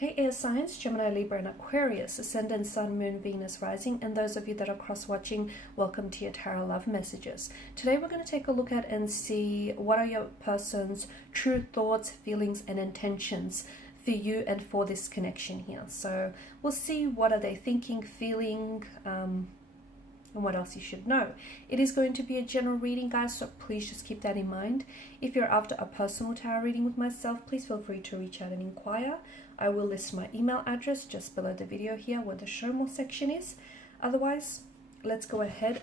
Hey air signs, Gemini, Libra and Aquarius, Ascendant, Sun, Moon, Venus, Rising, and those of you that are cross-watching, welcome to your Tarot Love Messages. Today we're going to take a look at and see what are your person's true thoughts, feelings and intentions for you and for this connection here. So we'll see what are they thinking, feeling, and what else you should know. It is going to be a general reading, guys, so please just keep that in mind. If you're after a personal tarot reading with myself, please feel free to reach out and inquire. I will list my email address just below the video here where the show more section is. Otherwise, let's go ahead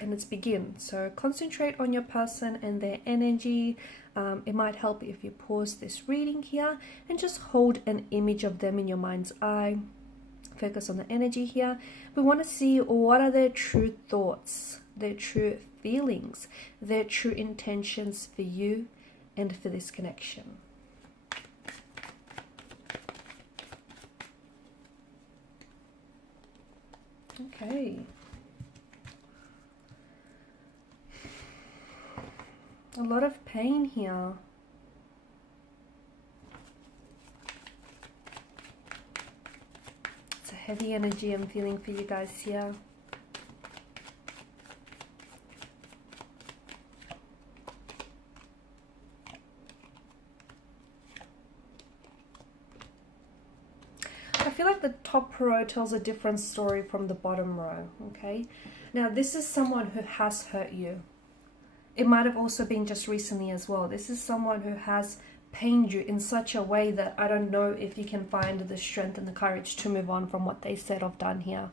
and let's begin. So concentrate on your person and their energy. It might help if you pause this reading here and just hold an image of them in your mind's eye. Focus on the energy here. We want to see what are their true thoughts, their true feelings, their true intentions for you and for this connection. Okay. A lot of pain here. It's a heavy energy I'm feeling for you guys here. I feel like the top row tells a different story from the bottom row, okay? Now, this is someone who has hurt you. It might have also been just recently as well. This is someone who has pained you in such a way that I don't know if you can find the strength and the courage to move on from what they said or done here.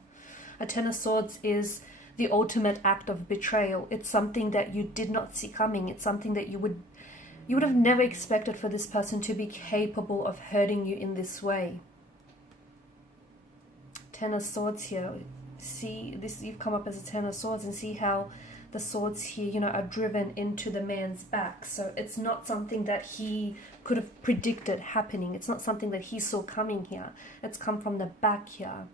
A Ten of Swords is the ultimate act of betrayal. It's something that you did not see coming. It's something that you would have never expected for this person to be capable of hurting you in this way. Ten of Swords here. See this, you've come up as a Ten of Swords, and see how the swords here, you know, are driven into the man's back. So it's not something that he could have predicted happening. It's not something that he saw coming here. It's come from the back here.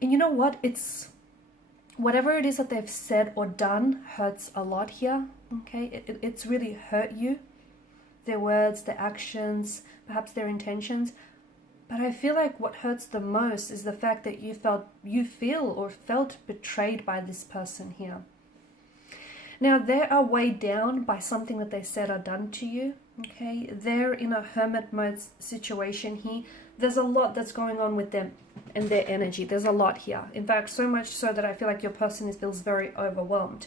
And you know what? It's whatever it is that they've said or done hurts a lot here. Okay, it's really hurt you. Their words, their actions, perhaps their intentions. But I feel like what hurts the most is the fact that you felt betrayed by this person here. Now, they are weighed down by something that they said or done to you, okay? They're in a hermit mode situation here. There's a lot that's going on with them and their energy. There's a lot here. In fact, so much so that I feel like your person feels very overwhelmed.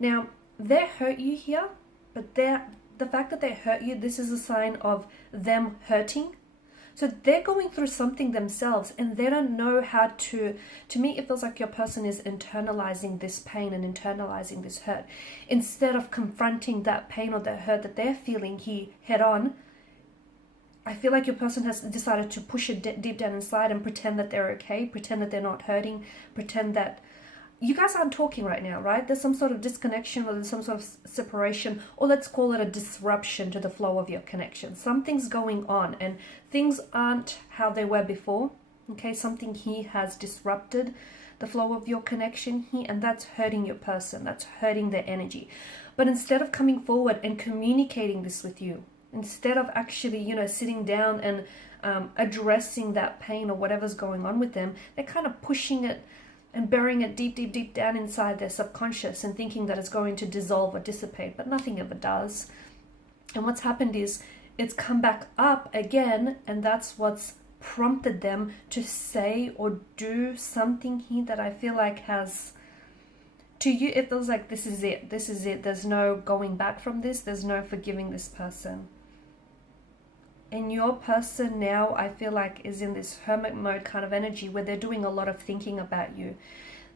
Now, they hurt you here, but the fact that they hurt you, this is a sign of them hurting. So they're going through something themselves and they don't know how to me it feels like your person is internalizing this pain and internalizing this hurt. Instead of confronting that pain or that hurt that they're feeling here head on, I feel like your person has decided to push it deep down inside and pretend that they're okay, pretend that they're not hurting, pretend that you guys aren't talking right now, right? There's some sort of disconnection or there's some sort of separation, or let's call it a disruption to the flow of your connection. Something's going on and things aren't how they were before, okay? Something here has disrupted the flow of your connection here, and that's hurting your person. That's hurting their energy. But instead of coming forward and communicating this with you, instead of actually, you know, sitting down and addressing that pain or whatever's going on with them, they're kind of pushing it and burying it deep down inside their subconscious and thinking that it's going to dissolve or dissipate, but nothing ever does. And what's happened is it's come back up again, and that's what's prompted them to say or do something here that I feel like has, to you, it feels like this is it. This is it. There's no going back from this. There's no forgiving this person. And your person now, I feel like, is in this hermit mode kind of energy where they're doing a lot of thinking about you.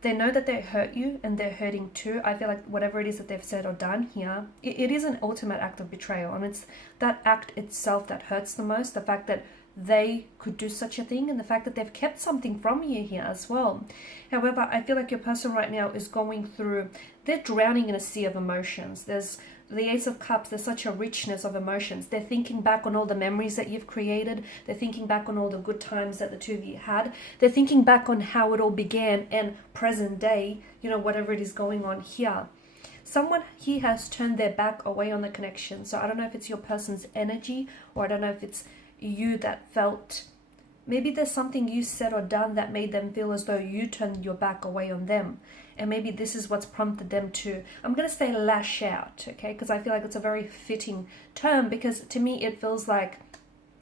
They know that they hurt you and they're hurting too. I feel like whatever it is that they've said or done here, it is an ultimate act of betrayal. And it's that act itself that hurts the most. The fact that they could do such a thing and the fact that they've kept something from you here as well. However, I feel like your person right now is going through, they're drowning in a sea of emotions. There's the Ace of Cups, there's such a richness of emotions. They're thinking back on all the memories that you've created. They're thinking back on all the good times that the two of you had. They're thinking back on how it all began and present day, you know, whatever it is going on here. Someone here has turned their back away on the connection. So I don't know if it's your person's energy, or I don't know if it's you that felt, maybe there's something you said or done that made them feel as though you turned your back away on them. And maybe this is what's prompted them to, I'm going to say lash out, okay? Because I feel like it's a very fitting term, because to me it feels like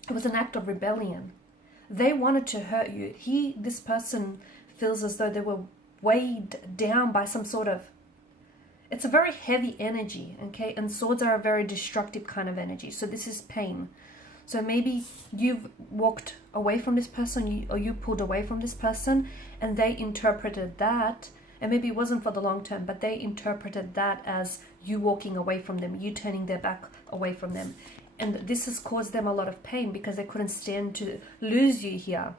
it was an act of rebellion. They wanted to hurt you. This person feels as though they were weighed down by some sort of, it's a very heavy energy, okay? And swords are a very destructive kind of energy. So this is pain. So maybe you've walked away from this person, or you pulled away from this person, and they interpreted that, and maybe it wasn't for the long term, but they interpreted that as you walking away from them, you turning their back away from them. And this has caused them a lot of pain because they couldn't stand to lose you here.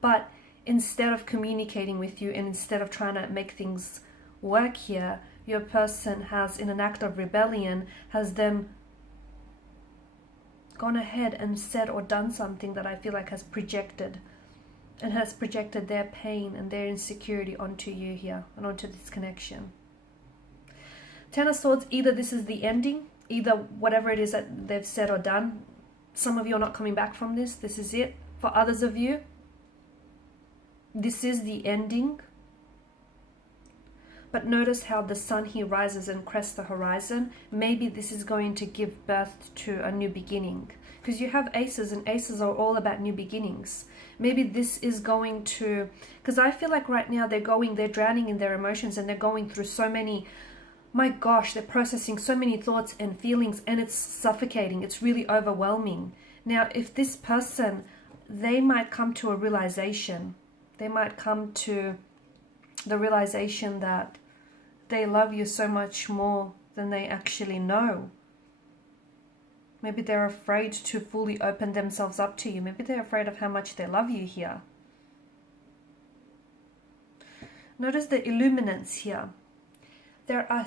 But instead of communicating with you, and instead of trying to make things work here, your person has, in an act of rebellion, has then gone ahead and said or done something that I feel like has projected their pain and their insecurity onto you here and onto this connection. Ten of Swords, either this is the ending, either whatever it is that they've said or done, some of you are not coming back from this. This is it. For others of you, this is the ending. But notice how the sun here rises and crests the horizon. Maybe this is going to give birth to a new beginning. Because you have aces, and aces are all about new beginnings. Maybe this is going to, because I feel like right now they're drowning in their emotions, and they're going through so many, my gosh, they're processing so many thoughts and feelings, and it's suffocating. It's really overwhelming. Now, if this person, they might come to a realization. They might come to the realization that they love you so much more than they actually know. Maybe they're afraid to fully open themselves up to you. Maybe they're afraid of how much they love you here. Notice the illuminance here. There are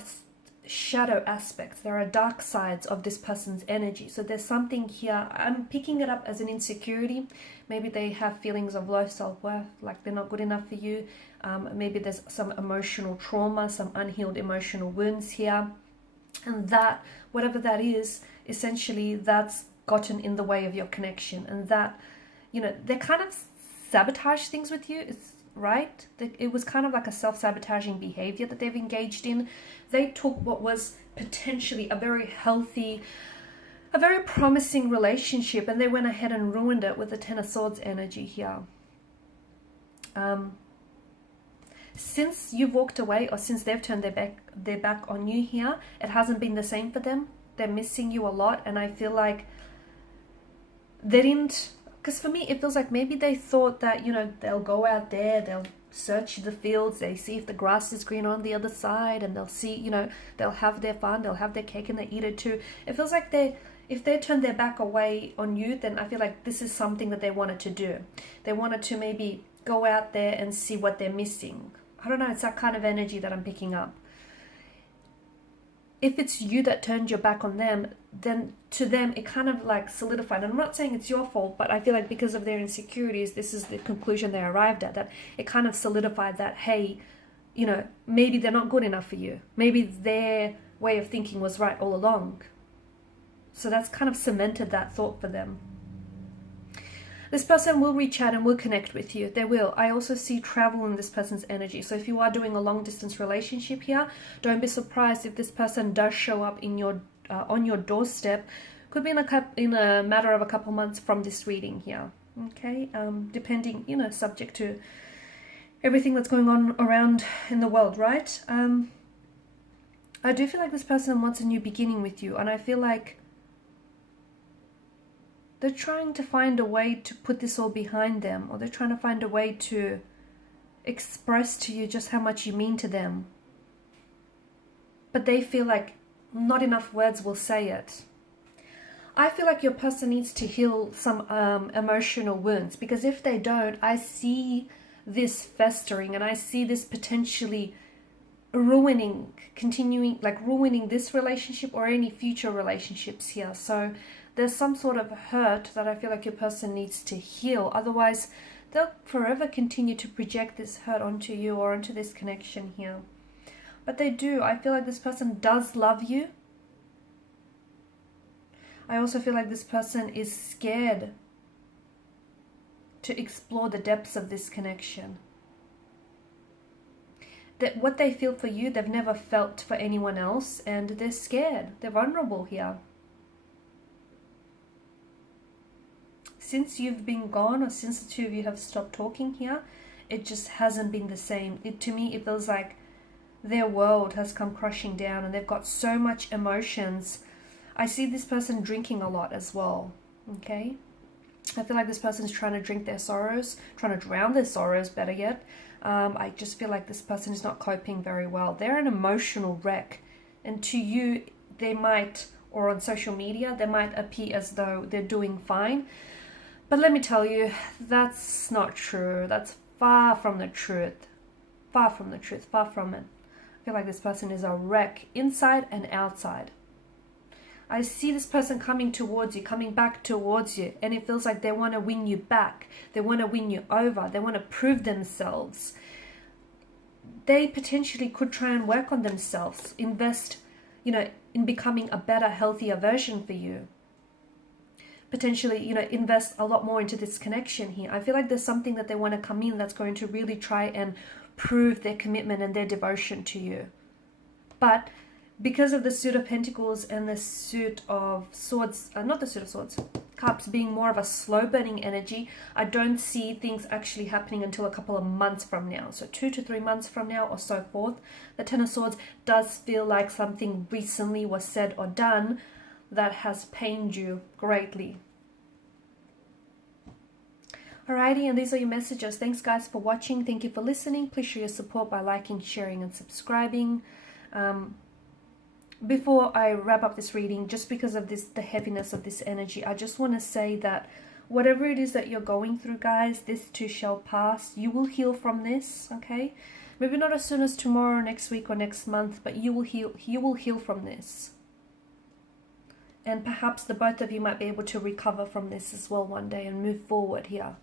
shadow aspects. There are dark sides of this person's energy. So there's something here. I'm picking it up as an insecurity. Maybe they have feelings of low self-worth, like they're not good enough for you. Maybe there's some emotional trauma, some unhealed emotional wounds here. And that, whatever that is, essentially that's gotten in the way of your connection. And that, you know, they kind of sabotage things with you. It's right. It was kind of like a self-sabotaging behavior that they've engaged in. They took what was potentially a very healthy, a very promising relationship, and they went ahead and ruined it with the Ten of Swords energy here. Since you've walked away, or since they've turned their back on you here, it hasn't been the same for them. They're missing you a lot, and I feel like they didn't, because for me it feels like maybe they thought that, you know, they'll go out there, they'll search the fields, they see if the grass is green on the other side, and they'll see, you know, they'll have their fun, they'll have their cake and they eat it too. It feels like if they turn their back away on you, then I feel like this is something that they wanted to do. They wanted to maybe go out there and see what they're missing. I don't know, it's that kind of energy that I'm picking up. If it's you that turned your back on them, then to them it kind of like solidified. And I'm not saying it's your fault, but I feel like because of their insecurities, this is the conclusion they arrived at, that it kind of solidified that, hey, you know, maybe they're not good enough for you. Maybe their way of thinking was right all along. So that's kind of cemented that thought for them. This person will reach out and will connect with you. They will. I also see travel in this person's energy. So if you are doing a long distance relationship here, don't be surprised if this person does show up in your on your doorstep. Could be in a matter of a couple months from this reading here. Okay, depending, you know, subject to everything that's going on around in the world, right? I do feel like this person wants a new beginning with you, and I feel like they're trying to find a way to put this all behind them, or they're trying to find a way to express to you just how much you mean to them. But they feel like not enough words will say it. I feel like your person needs to heal some emotional wounds, because if they don't, I see this festering, and I see this potentially ruining this relationship or any future relationships here. So there's some sort of hurt that I feel like your person needs to heal. Otherwise, they'll forever continue to project this hurt onto you or onto this connection here. But they do. I feel like this person does love you. I also feel like this person is scared to explore the depths of this connection. That what they feel for you, they've never felt for anyone else, and they're scared. They're vulnerable here. Since you've been gone, or since the two of you have stopped talking here, it just hasn't been the same. To me, it feels like their world has come crashing down and they've got so much emotions. I see this person drinking a lot as well, okay? I feel like this person's trying to drink their sorrows, trying to drown their sorrows, better yet. I just feel like this person is not coping very well. They're an emotional wreck. And to you, they might, or on social media, they might appear as though they're doing fine. But let me tell you, that's not true. That's far from the truth. Far from the truth, far from it. I feel like this person is a wreck, inside and outside. I see this person coming towards you, coming back towards you, and it feels like they want to win you back. They want to win you over. They want to prove themselves. They potentially could try and work on themselves, invest, in becoming a better, healthier version for you. Potentially, invest a lot more into this connection here. I feel like there's something that they want to come in that's going to really try and prove their commitment and their devotion to you. But because of the Suit of Pentacles and the Suit of Swords, not the Suit of Swords, Cups being more of a slow burning energy, I don't see things actually happening until a couple of months from now. So 2 to 3 months from now or so forth. The Ten of Swords does feel like something recently was said or done that has pained you greatly. Alrighty, and these are your messages. Thanks guys for watching. Thank you for listening. Please show your support by liking, sharing and subscribing. Before I wrap up this reading, just because of the heaviness of this energy, I just want to say that whatever it is that you're going through, guys, this too shall pass. You will heal from this, okay? Maybe not as soon as tomorrow, next week or next month, but you will heal from this. And perhaps the both of you might be able to recover from this as well one day and move forward here.